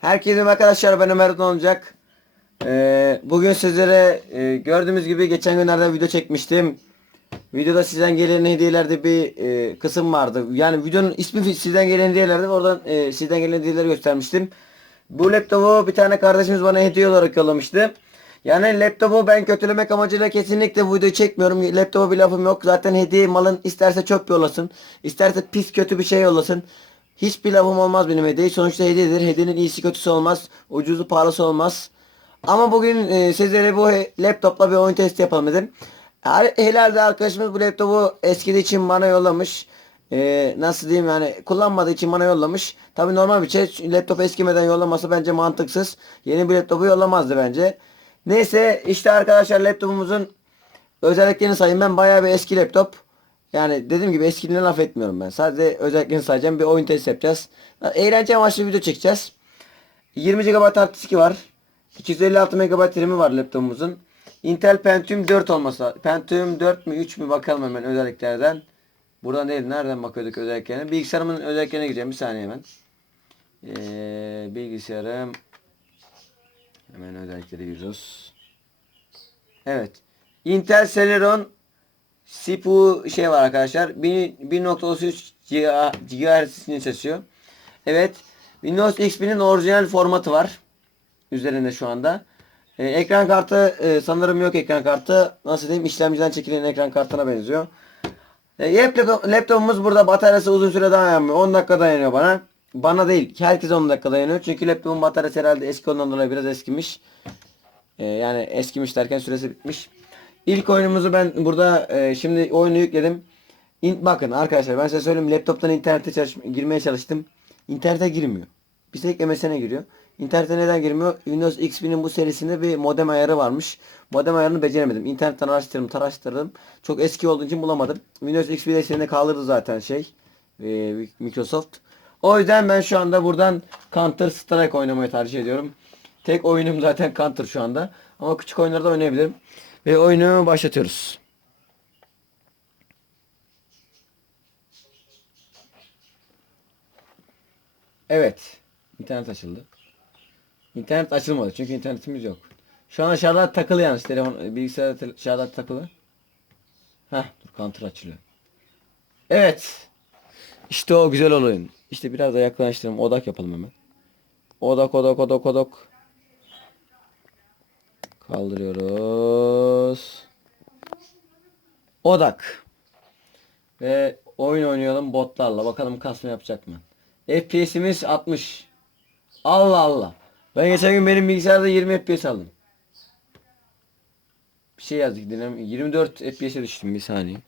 Herkese arkadaşlar ben Ömer olacak. Ee, bugün sizlere e, gördüğümüz gibi geçen günlerde video çekmiştim. Videoda sizden gelen hediyelerde bir e, kısım vardı. Yani videonun ismi sizden gelen hediyelerdi. Oradan e, sizden gelen hediyeleri göstermiştim. Bu laptopu bir tane kardeşimiz bana hediye olarak yollamıştı. Yani laptopu ben kötülemek amacıyla kesinlikle bu videoyu çekmiyorum. Laptopa bir lafım yok. Zaten hediye malın isterse çöp yollasın. isterse pis kötü bir şey yollasın. Hiçbir lafım olmaz benim hediye. Sonuçta hediyedir. Hediyenin iyisi kötüsü olmaz. Ucuzu pahalısı olmaz. Ama bugün e, sizlere bu laptopla bir oyun testi yapalım dedim. Her, herhalde arkadaşımız bu laptopu eskidiği için bana yollamış. E, nasıl diyeyim yani kullanmadığı için bana yollamış. Tabi normal bir şey. Laptop eskimeden yollaması bence mantıksız. Yeni bir laptopu yollamazdı bence. Neyse işte arkadaşlar laptopumuzun özelliklerini sayayım. Ben bayağı bir eski laptop. Yani dediğim gibi eskiliğine laf etmiyorum ben. Sadece özelliklerini sayacağım. Bir oyun testi yapacağız. Eğlence amaçlı video çekeceğiz. 20 GB hard diski var. 256 MB RAM'i var laptopumuzun. Intel Pentium 4 olması lazım. Pentium 4 mü 3 mü bakalım hemen özelliklerden. Buradan değil nereden bakıyorduk özelliklerine. Bilgisayarımın özelliklerine gireceğim bir saniye hemen. Ee, bilgisayarım hemen özelliklere giriyoruz. Evet. Intel Celeron CPU şey var arkadaşlar. 1 1.33 GHz'ini taşıyor. Evet. Windows XP'nin orijinal formatı var. Üzerinde şu anda. Ee, ekran kartı e, sanırım yok ekran kartı. Nasıl diyeyim işlemciden çekilen ekran kartına benziyor. E, laptop, laptopumuz burada bataryası uzun süre dayanmıyor. 10 dakika dayanıyor bana. Bana değil. Herkes 10 dakika dayanıyor. Çünkü laptopun bataryası herhalde eski ondan dolayı biraz eskimiş. E, yani eskimiş derken süresi bitmiş. İlk oyunumuzu ben burada e, şimdi oyunu yükledim. İn- bakın arkadaşlar ben size söyleyeyim laptoptan internete çalış- girmeye çalıştım. İnternete girmiyor. Bir tek MSN'e giriyor. İnternete neden girmiyor? Windows XP'nin bu serisinde bir modem ayarı varmış. Modem ayarını beceremedim. İnternetten araştırdım, taraştırdım. Çok eski olduğu için bulamadım. Windows XP desteğinde kaldırdı zaten şey. e, Microsoft. O yüzden ben şu anda buradan Counter Strike oynamayı tercih ediyorum. Tek oyunum zaten Counter şu anda. Ama küçük oyunlarda oynayabilirim. Ve oyunu başlatıyoruz. Evet. İnternet açıldı. İnternet açılmadı çünkü internetimiz yok. Şu an aşağıda takılı yalnız telefon bilgisayar te- aşağıda takılı. Heh dur counter açılıyor. Evet. İşte o güzel oyun. İşte biraz da yaklaştıralım. Odak yapalım hemen. Odak odak odak odak. Kaldırıyoruz. Odak. Ve oyun oynayalım botlarla. Bakalım kasma yapacak mı? FPS'imiz 60. Allah Allah. Ben geçen gün benim bilgisayarda 20 FPS aldım. Bir şey yazdık dinlem 24 FPS'e düştüm bir saniye.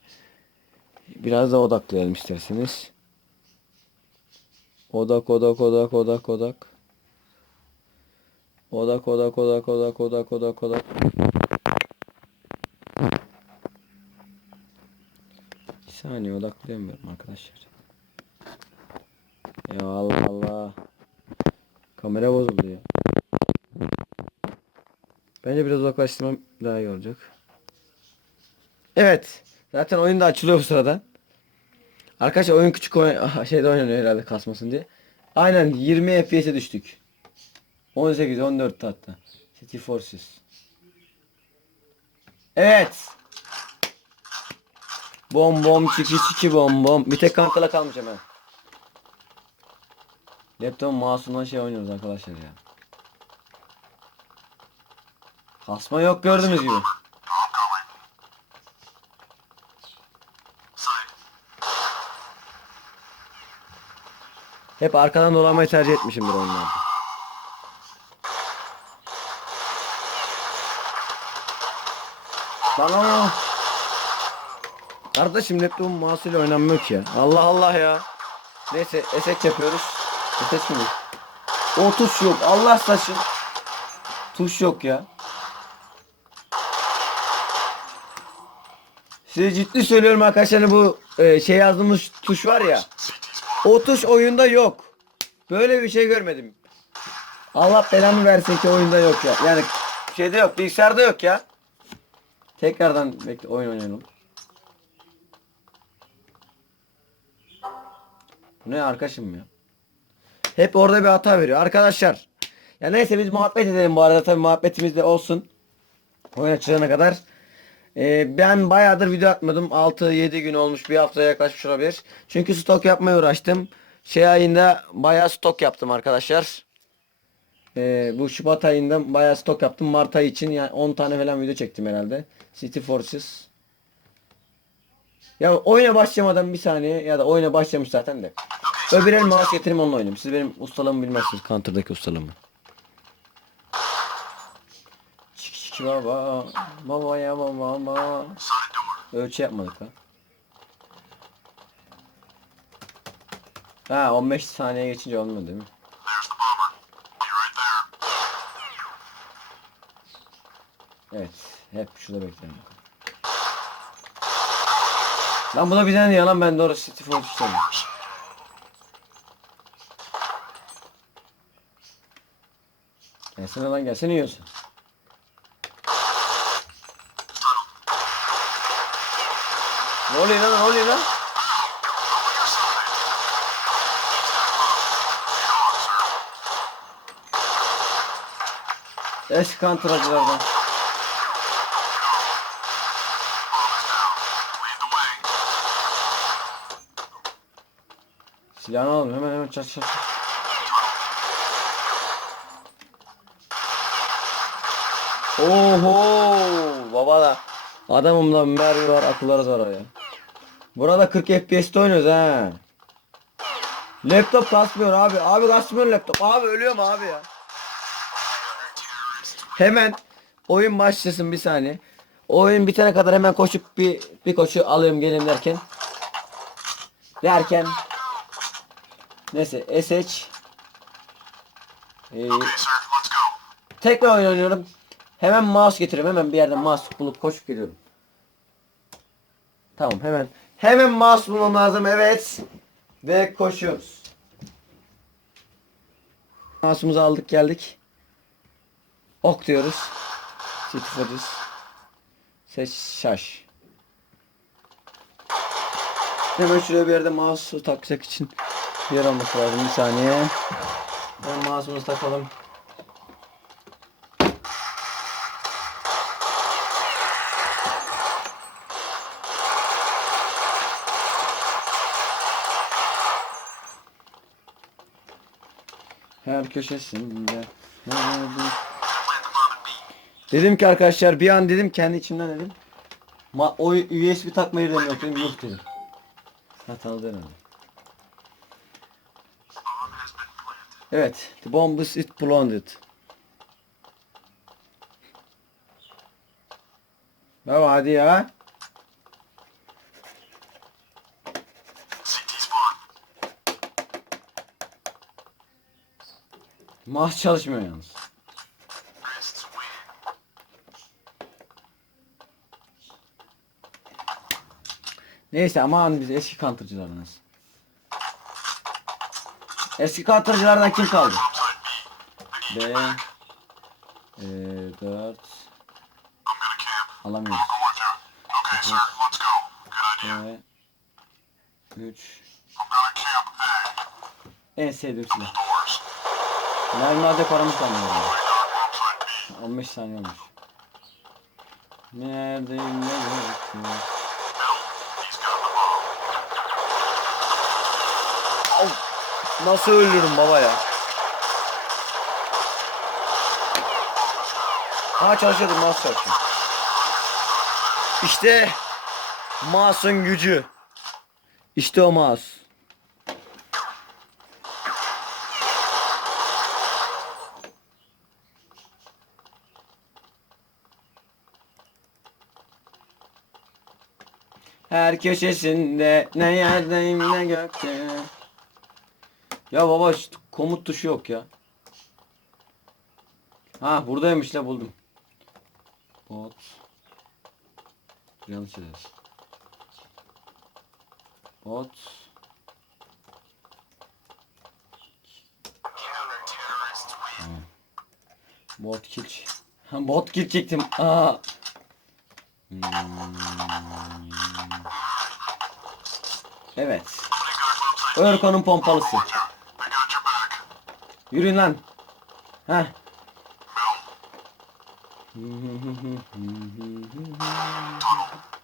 Biraz da odaklayalım isterseniz. Odak odak odak odak odak. Odak odak odak odak odak odak odak. Bir saniye odaklayamıyorum arkadaşlar. Ya Allah Allah. Kamera bozuldu ya. Bence biraz uzaklaştırmam daha iyi olacak. Evet. Zaten oyun da açılıyor bu sırada. Arkadaşlar oyun küçük oyn şeyde oynanıyor herhalde kasmasın diye. Aynen 20 FPS'e düştük. 18 14 hatta. City Forces. Evet. Bom bom çiki çiki bom bom. Bir tek kankala kalmış hemen. Laptop mouse'undan şey oynuyoruz arkadaşlar ya. Kasma yok gördüğünüz gibi. Hep arkadan dolanmayı tercih etmişimdir oyunlarda. Bana Kardeşim laptopun mouse'uyla oynanmıyor ki ya. Allah Allah ya. Neyse eset yapıyoruz. Eset mi? O tuş yok. Allah saçın. Tuş yok ya. Size ciddi söylüyorum arkadaşlar bu e, şey yazdığımız tuş var ya. O tuş oyunda yok. Böyle bir şey görmedim. Allah belamı versin ki oyunda yok ya. Yani şeyde yok, bilgisayarda yok ya. Tekrardan bekle oyun oynayalım. Bu ne arkadaşım ya? Hep orada bir hata veriyor. Arkadaşlar. Ya neyse biz muhabbet edelim bu arada tabii muhabbetimiz de olsun. Oyun açılana kadar. Ee, ben bayağıdır video atmadım. 6-7 gün olmuş. Bir haftaya yaklaşmış olabilir. Çünkü stok yapmaya uğraştım. Şey ayında bayağı stok yaptım arkadaşlar. Ee, bu Şubat ayında bayağı stok yaptım. Mart ayı için yani 10 tane falan video çektim herhalde. City Forces. Ya oyuna başlamadan bir saniye ya da oyuna başlamış zaten de. Öbür el mouse getireyim onunla oynayayım. Siz benim ustalığımı bilmezsiniz. Counter'daki ustalığımı. Çiki çiki baba. Baba ya baba baba. Ölçü yapmadık ha. Ha 15 saniye geçince olmuyor değil mi? Evet. Hep şurada bekleyelim. Lan bu da bir tane ya lan ben doğru City Force istedim. Gelsene lan gelsene yiyorsun. Ne oluyor lan ne oluyor lan? Eski kantracılardan. Silahını alalım hemen hemen çat çat. Oho baba da adamımla mermi var akılları var ya. Burada 40 FPS'te oynuyoruz ha. Laptop kasmıyor abi. Abi kasmıyor laptop. Abi ölüyorum abi ya. Hemen oyun başlasın bir saniye. Oyun bitene kadar hemen koşup bir bir koşu alıyorum gelin derken. Derken Neyse SH ee, Tekrar oyun oynuyorum. Hemen mouse getiriyorum. Hemen bir yerden mouse bulup koşup geliyorum. Tamam hemen. Hemen mouse bulmam lazım. Evet. Ve koşuyoruz. Mouse'umuzu aldık geldik. Ok diyoruz. Sıfırız. Seç şaş. Hemen şuraya bir yerde mouse'u takacak için yer olması lazım. Bir saniye. Ben mouse'umuzu takalım. Her köşesinde. Dedim ki arkadaşlar bir an dedim kendi içimden dedim. Ma o USB takma yerlerim yok dedim yok dedim. Ha tanıdı Evet. The bomb is it planted. Bravo hadi ya. Mouse çalışmıyor yalnız. Neyse aman biz eski counter'cılardanız. Eski counter'cılardan kim kaldı? B e, 4 Alamıyoruz. B 3 En sevdiğim silah. Mermilerde paramız kalmıyor. yani. 15 saniye olmuş. Neredeyim ne yoktu? Nasıl ölürüm baba ya? Ha çalışıyordum mouse çalışıyor. İşte mouse'un gücü. İşte o mouse. Her köşesinde ne yerdeyim ne gökte. Ya baba şu komut tuşu yok ya. Ha buradaymış la buldum. Bot. Yanlış ederiz. Bot. Tamam. Bot kill. Ha bot kill çektim. Aa. Hmm. Evet. Örko'nun pompalısı. Yürüyün lan. Heh.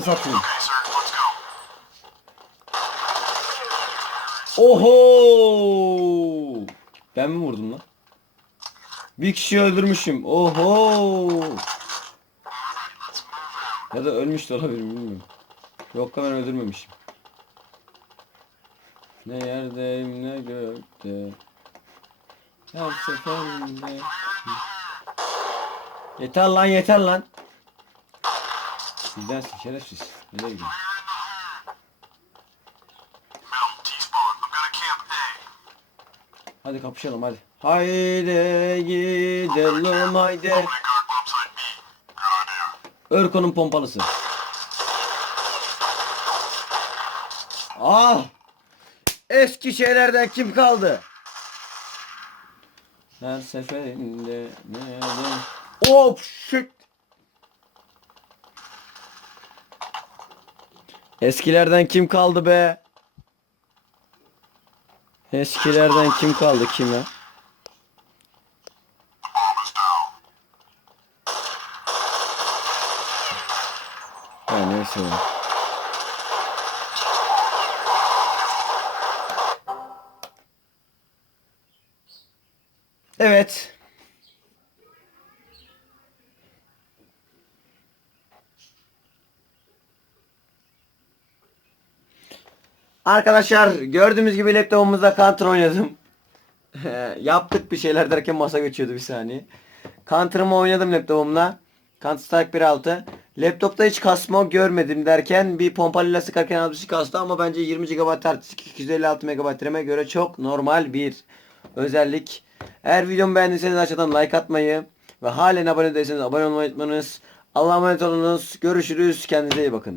Ananı satayım. Oho! Ben mi vurdum lan? Bir kişiyi öldürmüşüm. Oho! Ya da ölmüş de olabilir bilmiyorum. Yok ben öldürmemişim. Ne yerdeyim ne gökte. Her seferinde. Yeter lan yeter lan. Sizdensin şerefsiz. Nereye gidiyorsun? Hadi kapışalım hadi. Haydi gidelim haydi. Örko'nun pompalısı. Ah! Eski şeylerden kim kaldı? Her seferinde nereden? Of shit! Eskilerden kim kaldı be? Eskilerden kim kaldı kime? Ha neyse. Evet. Arkadaşlar gördüğümüz gibi laptopumuzda Counter oynadım. Yaptık bir şeyler derken masa geçiyordu bir saniye. Counter'ımı oynadım laptopumla. Counter Strike 1.6. Laptopta hiç kasma görmedim derken bir pompalıyla sıkarken az bir şey kastı ama bence 20 GB artı 256 MB RAM'e göre çok normal bir özellik. Eğer videomu beğendiyseniz aşağıdan like atmayı ve halen abone değilseniz abone olmayı unutmayınız. Allah'a emanet olunuz. Görüşürüz. Kendinize iyi bakın.